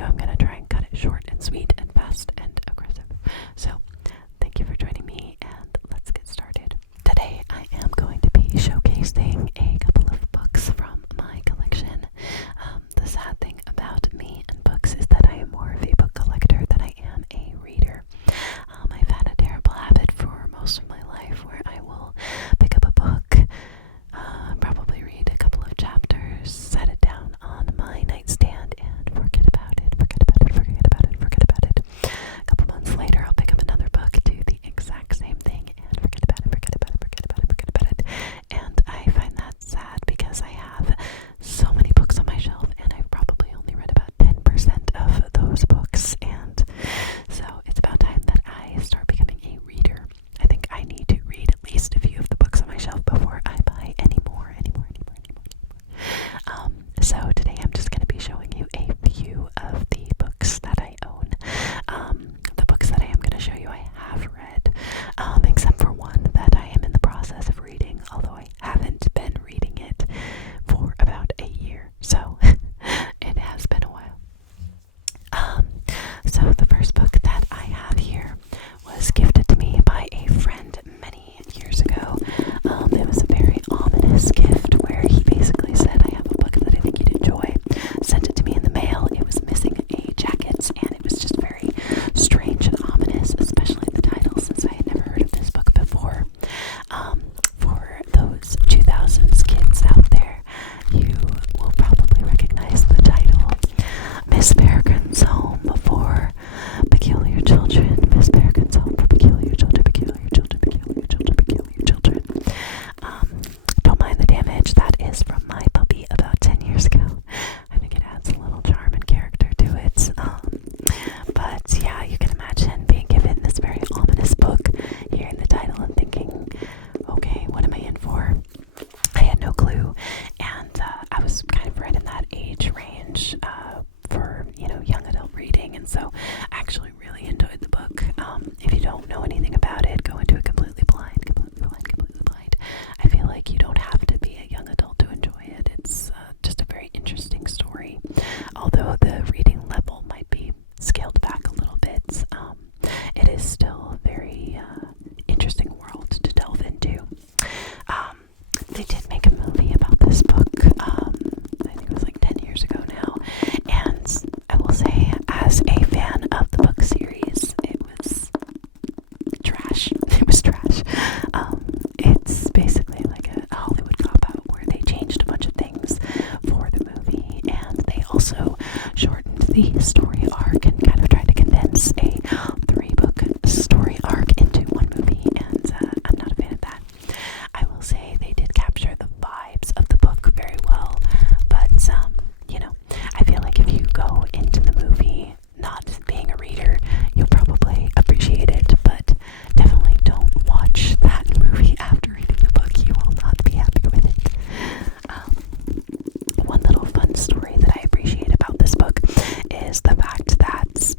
video, I'm going to try and cut it short and sweet and fast and aggressive. So, thank you for joining me, and let's get started. Today, I am going to be showcasing a couple of books from my collection. The sad thing about me and books is that I am more of a book collector than I am a reader. I've had a terrible habit for most of my life where I will pick up a book, probably read a couple of chapters, set it down on my nightstand, and forget about it. A couple months later, I'll pick up another book, do the exact same thing, and forget about it. And I find that sad because I have so many books on my shelf, and I've probably only read about 10% of those books, and so it's about time that I start becoming a reader. I think I need to read at least a few of the books on my shelf before I buy any more. So today I'm just going to be showing you a few of the books that I own. The books that I am going to show you I have read, except for one that I am in the process of reading, although I haven't been reading it for about a year, so it has been a while. So the first book that I have here was gifted to me by a friend many years ago. It was a very ominous gift where he basically said, I have a book that I think you'd enjoy. Sent it to me in the mail. It was missing a jacket, and it was just very strange and ominous, especially the title, since I had never heard of this book before. For those 2000s kids out there, you will probably recognize the title, Miss Peregrine's Home for Peculiar Children. Miss Peregrine's Home for Peculiar Children. Don't mind the damage. That is from my puppy about 10 years ago. I think it adds a little charm and character to it. But yeah, you can imagine being given this very ominous book, hearing the title and thinking, okay, what am I in for? I had no clue, and I was kind of right in that age range for, young adult reading, and so I actually really enjoyed the book. If you don't know anything about it, go into it completely blind. I feel like you don't have to be a young adult to enjoy it. It's just a very interesting story, although the reading level might be scaled back a little bit. It is still a very interesting world to delve into. They did make a movie about this book, I think it was like 10 years ago now, and I will say, as a fan of the book series, it was trash. It's basically like a Hollywood cop-out where they changed a bunch of things for the movie, and they also shortened the story arc and kind of tried to condense a 3-book story arc into one movie, and I'm not a fan of that. I will say they did capture the vibes of the book very well, but I feel like if you go into the movie not being a reader, you'll probably appreciate it, but definitely don't watch that movie after reading the book. You will not be happy with it. One little fun story that I appreciate about this book is the fact that,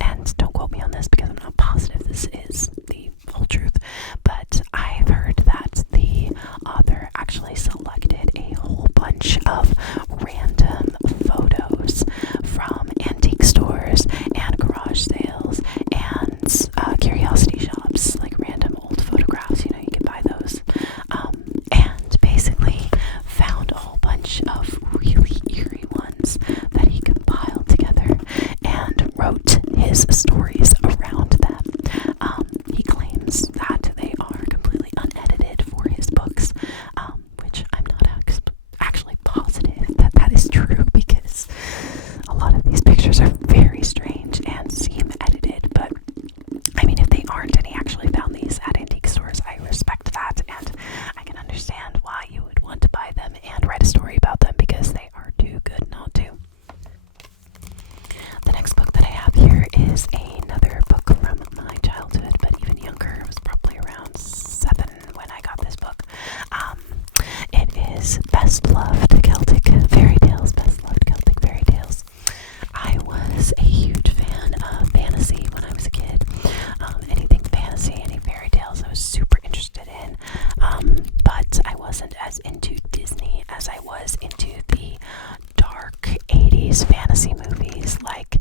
and don't quote me on this because I'm not positive this is the whole truth, but I've heard that the author actually selected a whole bunch of random photos from antique stores and garage sales and curiosity shops, like random old photographs, you can buy those, and basically found a whole bunch of really eerie ones that he compiled together and wrote his stories around them. He claims that they are completely unedited for his books, which I'm not actually positive that that is true, because a lot of these pictures are very strange and seem edited, but I mean, if they aren't and he actually found these at antique stores, I respect that, and I can understand why you would want to buy them and write a story about them, because they are too good not to. The next book that I have here is another book from my childhood, but even younger. I was probably around 7 when I got this book. It is Best Loved Celtic Fairy Tales. Best Loved Celtic Fairy Tales. I was a huge fan of fantasy when I was a kid. Anything fantasy, any fairy tales, I was super interested in. But I wasn't as into Disney as I was into the dark 80s fantasy movies like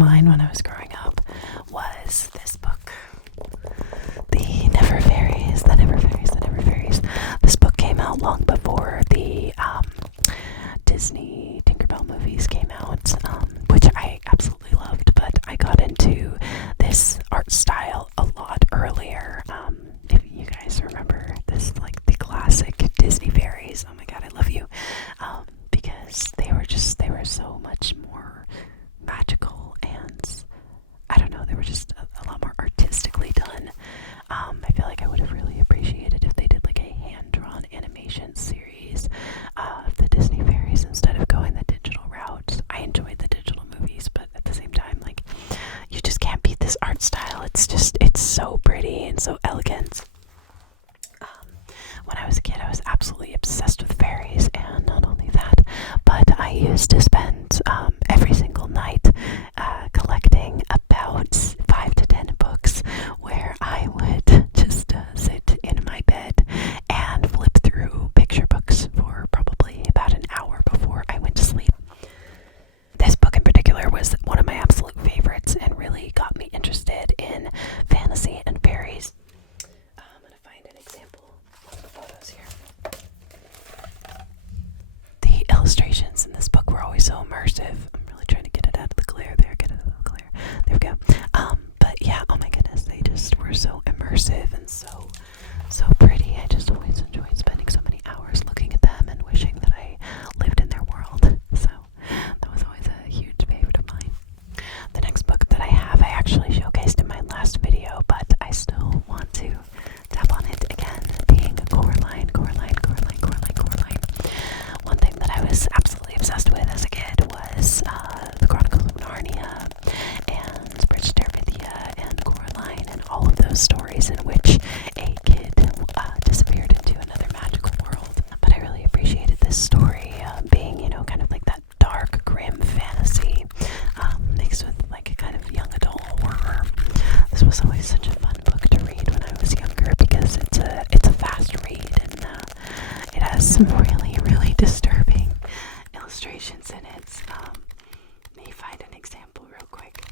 mine when I was growing up was this book, The Never Fairies, The Never Fairies, The Never Fairies. This book came out long before the Disney Tinkerbell movies came out, which I absolutely loved, but I got into this art style a lot earlier. If you guys remember this, like the classic Disney fairies, oh my god, I love you, because they were so much more magical, and I don't know, they were just a lot more artistically done. I feel like I would have really appreciated if they did like a hand-drawn animation series of the Disney fairies instead of going the digital route. I enjoyed the digital movies, but at the same time, like, you just can't beat this art style. It's so pretty and so elegant. When I was a kid, I was absolutely obsessed with fairies, and not only that, but I used to spend every single night collecting about 5 to 10 books, where I would just sit in my bed and flip through picture books for probably about an hour before I went to sleep. This book in particular was one of my absolute favorites and really got me interested in fantasy and fairies. I'm going to find an example of the photos here. The illustrations in this book were always so immersive. I'm really trying to get it out of the glare there. Get it out of the glare. There we go. But yeah, oh my goodness, they just were so immersive and so pretty. I just always enjoyed spending so many hours looking at them and wishing that I lived in their world. So that was always a huge favorite of mine. The next book that I have, I actually showcased in my last video, but I still want to tap on it again, being Coraline. One thing that I was absolutely obsessed with as a kid was the Chronicles of Narnia and Bridge to Terabithia and Coraline and all of those stories in which a kid disappeared into another magical world. But I really appreciated this story being, kind of like that dark, grim fantasy mixed with like a kind of young adult horror. This was always such a fun book to read when I was younger because it's a fast read, and it has some really disturbing illustrations in it. Let me find an example real quick.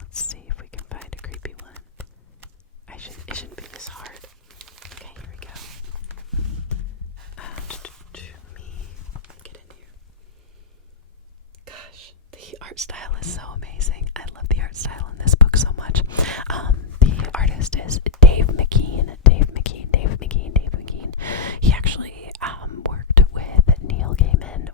Let's see if we can find a creepy one. It shouldn't be this hard. Okay, here we go. Let me get in here. Gosh, the art style is so amazing. I love the art style in this book so much. The artist is Dave McKean. He actually worked with Neil Gaiman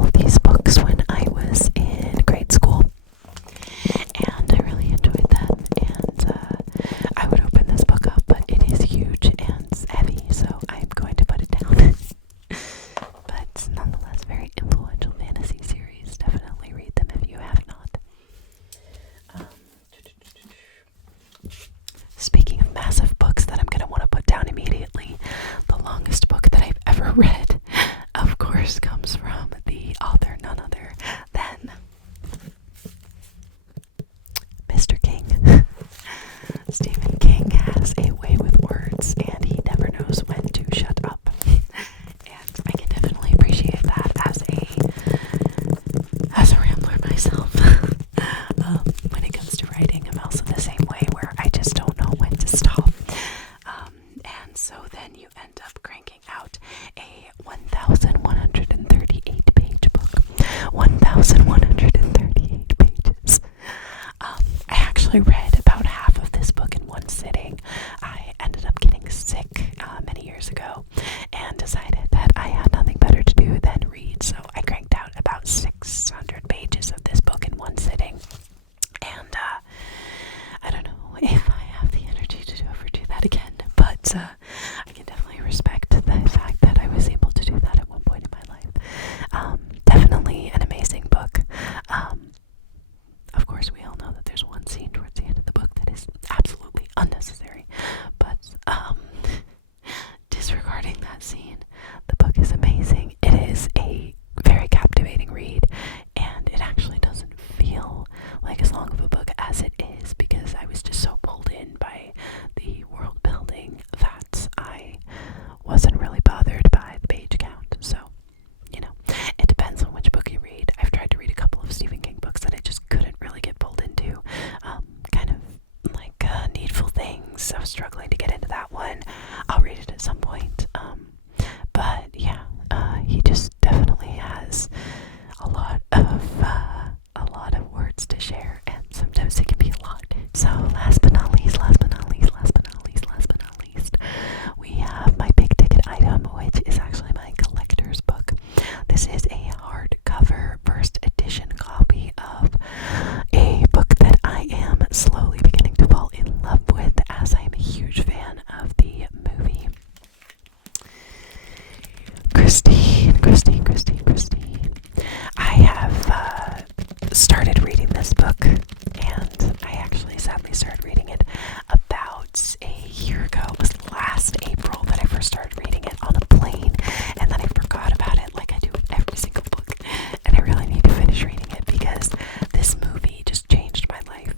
all of these books when I was in grade school, and I really enjoyed them. And I would open this book up, but it is huge and heavy, so I'm going to put it down. But nonetheless, very influential fantasy series. Definitely read them if you have not. Speaking of massive books that I'm going to want to put down immediately, the longest book that I've ever read, of course, comes from the author none other than Mr. King. Stephen King has a way with words, and he never knows when to shut up. And I can definitely appreciate that as a rambler myself. When it comes to writing, I'm also the same way, where I just don't know when to stop. And so then you end up cranking out a 1,138 page book. 1,138 pages. I actually read about half of this book in one sitting. I ended up getting sick many years ago and decided that I had nothing better to do than read, so I cranked out about 600 pages of this book in one sitting. And I don't know if I have the energy to ever do that again, but I can definitely respect the fact that I was able to do that at one point in my life. Definitely an amazing book. Of course, we all know that there's one scene towards the end of the book that is absolutely unnecessary, but disregarding that scene, the book is amazing. It is a very captivating read, and it actually doesn't feel like as long of a book as it is, because I was just so pulled in by the world building that I wasn't really bothered by the page count. So, you know, it depends on which book you read. I've tried to read a couple of Stephen King books that I just couldn't really get pulled into. Kind of like Needful Things. I was struggling to get into that one. I'll read it at some point. But yeah, he just definitely has a lot of words to share, and sometimes it can be a lot. So last but not least, we have my big ticket item, which is actually my collector's book. This is a hardcover first edition copy of a book that I am slowly beginning to fall in love with, as I am a huge fan of the movie Christine. I have started reading this book, and I actually sadly started reading it about a year ago. It was last April that I first started reading it on a plane, and then I forgot about it like I do with every single book, and I really need to finish reading it because this movie just changed my life.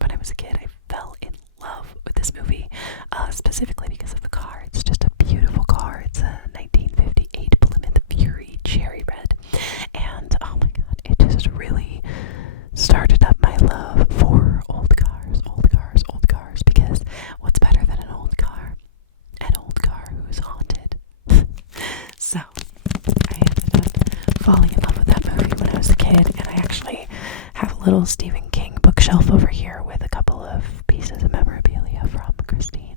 When I was a kid, I fell in love with this movie, specifically because of the car. It's just a beautiful car. It's a 1958 Plymouth Fury cherry red, and oh my god, it just really started up my love for old cars, because what's better than an old car? An old car who's haunted. So, I ended up falling in love with that movie when I was a kid, and I actually have a little Stephen King bookshelf over here with a couple of pieces of memorabilia from Christine.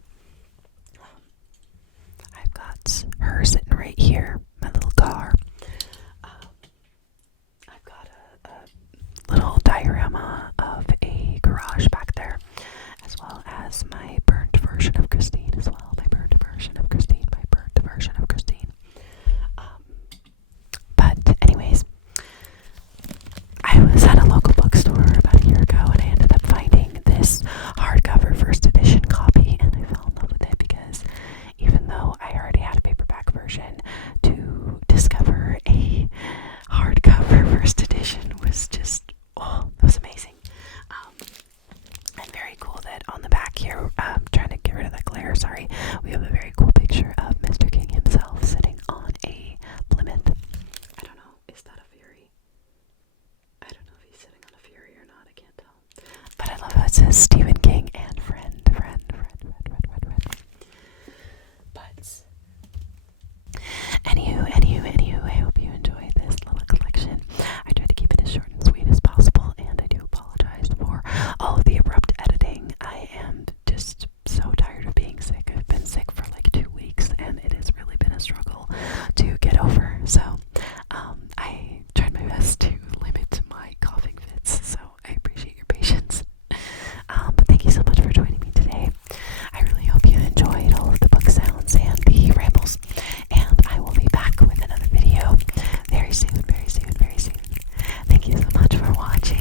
I've got her sitting right here, my little car. I've got a little diorama of a garage back there, as well as my burnt version of Christine as well. But anyways, I was at a local bookstore about a year ago, and I ended up finding this hardcover first edition copy, and I fell in love with it because even though I already had a paperback version, to discover a hardcover first edition was just, that was amazing. And very cool that on the back here, I'm trying to get rid of that glare, sorry, we have a very cool picture of Mr. King himself sitting on a Plymouth. I don't know, is that a Fury? I don't know if he's sitting on a Fury or not, I can't tell. But I love how it says Stephen King and friend. But anywho, I hope you enjoy this little collection. I tried to keep it as short and sweet as possible, and I do apologize for all of the abrupt editing. I am just so tired of being sick. I've been sick for like 2 weeks, and it has really been a struggle to get over. So I much for watching.